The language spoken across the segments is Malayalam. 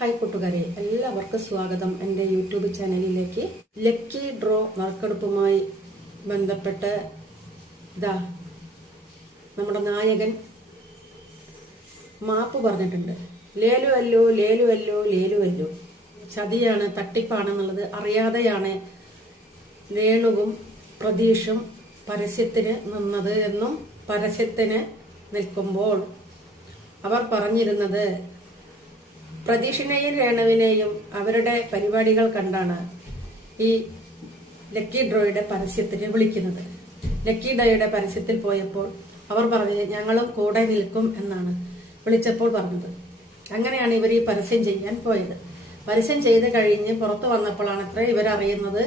ഹായ് കൂട്ടുകാരെ, എല്ലാവർക്കും സ്വാഗതം എൻ്റെ യൂട്യൂബ് ചാനലിലേക്ക്. ലക്കി ഡ്രോ നറുക്കെടുപ്പുമായി ബന്ധപ്പെട്ട് നമ്മുടെ നായകൻ മാപ്പ് പറഞ്ഞിട്ടുണ്ട്. ലേലുവല്ലോ ലേലുവല്ലോ ലേലുവല്ലോ, ചതിയാണ്, തട്ടിപ്പാണെന്നുള്ളത് അറിയാതെയാണ് രേണുവും പ്രതീഷും പരസ്യത്തിന് നിന്നത് എന്നും പരസ്യത്തിന് നിൽക്കുമ്പോൾ അവർ പറഞ്ഞിരുന്നത് പ്രതീഷിനെയും രേണുവിനെയും അവരുടെ പരിപാടികൾ കണ്ടാണ് ഈ ലക്കി ഡ്രോയുടെ പരസ്യത്തിന് വിളിക്കുന്നത്. ലക്കി ഡ്രോയുടെ പരസ്യത്തിൽ പോയപ്പോൾ അവർ പറഞ്ഞത് ഞങ്ങളും കൂടെ നിൽക്കും എന്നാണ് വിളിച്ചപ്പോൾ പറഞ്ഞത്. അങ്ങനെയാണ് ഇവർ ഈ പരസ്യം ചെയ്യാൻ പോയത്. പരസ്യം ചെയ്ത് കഴിഞ്ഞ് പുറത്തു വന്നപ്പോഴാണ് അത്ര ഇവരറിയുന്നത്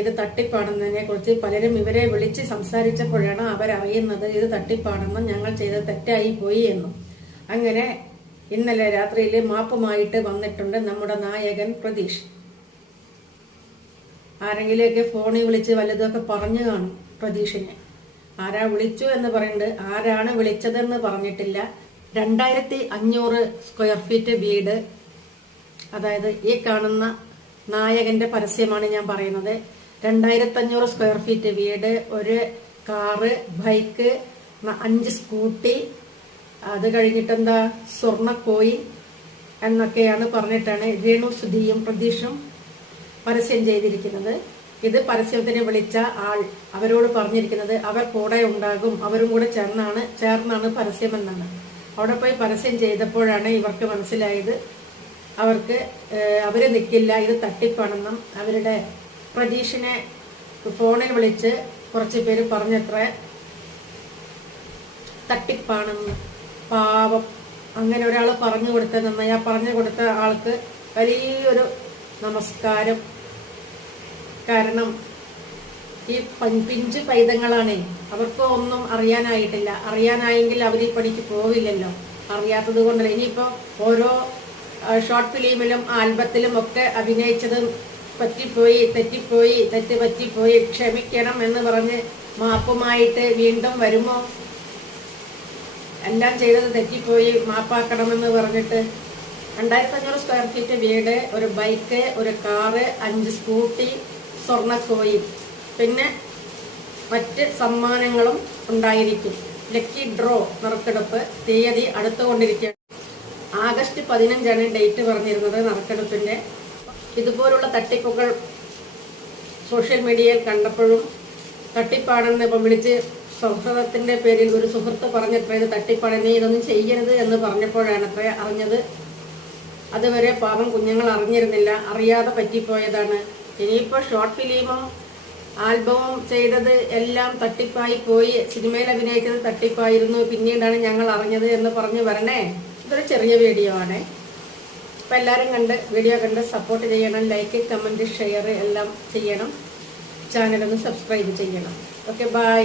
ഇത് തട്ടിപ്പാണെന്നതിനെ കുറിച്ച്. പലരും ഇവരെ വിളിച്ച് സംസാരിച്ചപ്പോഴാണ് അവരറിയുന്നത് ഇത് തട്ടിപ്പാണെന്നും ഞങ്ങൾ ചെയ്ത് തെറ്റായി പോയി എന്നും. അങ്ങനെ ഇന്നലെ രാത്രിയിൽ മാപ്പുമായിട്ട് വന്നിട്ടുണ്ട് നമ്മുടെ നായകൻ പ്രതീഷ്. ആരെങ്കിലുമൊക്കെ ഫോണിൽ വിളിച്ച് വല്ലതൊക്കെ പറഞ്ഞു കാണും പ്രതീഷിനെ. ആരാ വിളിച്ചു എന്ന് പറയുന്നുണ്ട്, ആരാണ് വിളിച്ചതെന്ന് പറഞ്ഞിട്ടില്ല. 2500 സ്ക്വയർ ഫീറ്റ് വീട്, അതായത് ഈ കാണുന്ന നായകന്റെ പരസ്യമാണ് ഞാൻ പറയുന്നത്. 2500 സ്ക്വയർ ഫീറ്റ് വീട്, ഒരു കാറ്, ബൈക്ക്, 5 സ്കൂട്ടി, അത് കഴിഞ്ഞിട്ടെന്താ സ്വർണ്ണ കോയിൻ എന്നൊക്കെയാണ് പറഞ്ഞിട്ടാണ് രേണു സുധിയും പ്രതീഷും പരസ്യം ചെയ്തിരിക്കുന്നത്. ഇത് പരസ്യത്തിന് വിളിച്ച ആൾ അവരോട് പറഞ്ഞിരിക്കുന്നത് അവർ കൂടെ ഉണ്ടാകും, അവരും കൂടെ ചേർന്നാണ് പരസ്യമെന്നാണ്. അവിടെ പോയി പരസ്യം ചെയ്തപ്പോഴാണ് ഇവർക്ക് മനസ്സിലായത് അവര് നിൽക്കില്ല, ഇത് തട്ടിപ്പാണെന്നും. അവരുടെ പ്രതീഷിനെ ഫോണിൽ വിളിച്ച് കുറച്ച് പേര് പറഞ്ഞത്ര തട്ടിപ്പാണെന്ന്. പാവം, അങ്ങനെ ഒരാൾ പറഞ്ഞു കൊടുത്ത നന്നായി. ആ പറഞ്ഞു കൊടുത്ത ആൾക്ക് വലിയൊരു നമസ്കാരം. കാരണം ഈ പിഞ്ചു പൈതങ്ങളാണേ, അവർക്ക് ഒന്നും അറിയാനായിട്ടില്ല. അറിയാനായെങ്കിൽ അവർ ഈ പണിക്ക് പോവില്ലല്ലോ. അറിയാത്തത് കൊണ്ടല്ല. ഇനിയിപ്പോ ഓരോ ഷോർട്ട് ഫിലിമിലും ആൽബത്തിലും ഒക്കെ അഭിനയിച്ചത് തെറ്റ് പറ്റിപ്പോയി ക്ഷമിക്കണം എന്ന് പറഞ്ഞ് മാപ്പുമായിട്ട് വീണ്ടും വരുമോ? എല്ലാം ചെയ്തത് തെറ്റിപ്പോയി മാപ്പാക്കണമെന്ന് പറഞ്ഞിട്ട് 2500 സ്ക്വയർ ഫീറ്റ് വീട്, ഒരു ബൈക്ക്, ഒരു കാറ്, 5 സ്കൂട്ടി, സ്വർണ്ണ കോയിൻ, പിന്നെ മറ്റ് സമ്മാനങ്ങളും ഉണ്ടായിരിക്കും. ലക്കി ഡ്രോ നറുക്കെടുപ്പ് തീയതി അടുത്തുകൊണ്ടിരിക്കുകയാണ്. ആഗസ്റ്റ് 15 ഡേറ്റ് പറഞ്ഞിരുന്നത് നറുക്കെടുപ്പിന്റെ. ഇതുപോലുള്ള തട്ടിപ്പുകൾ സോഷ്യൽ മീഡിയയിൽ കണ്ടപ്പോഴും തട്ടിപ്പാണെന്ന് ഇപ്പം വിളിച്ച് സൗഹൃദത്തിന്റെ പേരിൽ ഒരു സുഹൃത്ത് പറഞ്ഞത്ര ഇത് തട്ടിപ്പാണ്, നീ ഇതൊന്നും ചെയ്യരുത് എന്ന് പറഞ്ഞപ്പോഴാണ് അത്ര അറിഞ്ഞത്. അതുവരെ പാവം കുഞ്ഞുങ്ങൾ അറിഞ്ഞിരുന്നില്ല, അറിയാതെ പറ്റിപ്പോയതാണ്. ഇനിയിപ്പോൾ ഷോർട്ട് ഫിലിമും ആൽബവും ചെയ്തത് എല്ലാം തട്ടിപ്പായി പോയി, സിനിമയിൽ അഭിനയിച്ചത് തട്ടിപ്പായിരുന്നു, പിന്നീടാണ് ഞങ്ങൾ അറിഞ്ഞത് എന്ന് പറഞ്ഞ് വരണേ. ഇതൊരു ചെറിയ വീഡിയോ ആണ്. അപ്പം എല്ലാവരും വീഡിയോ കണ്ട് സപ്പോർട്ട് ചെയ്യണം. ലൈക്ക്, കമൻറ്റ്, ഷെയർ എല്ലാം ചെയ്യണം. ചാനലൊന്ന് സബ്സ്ക്രൈബ് ചെയ്യണം. Okay, by.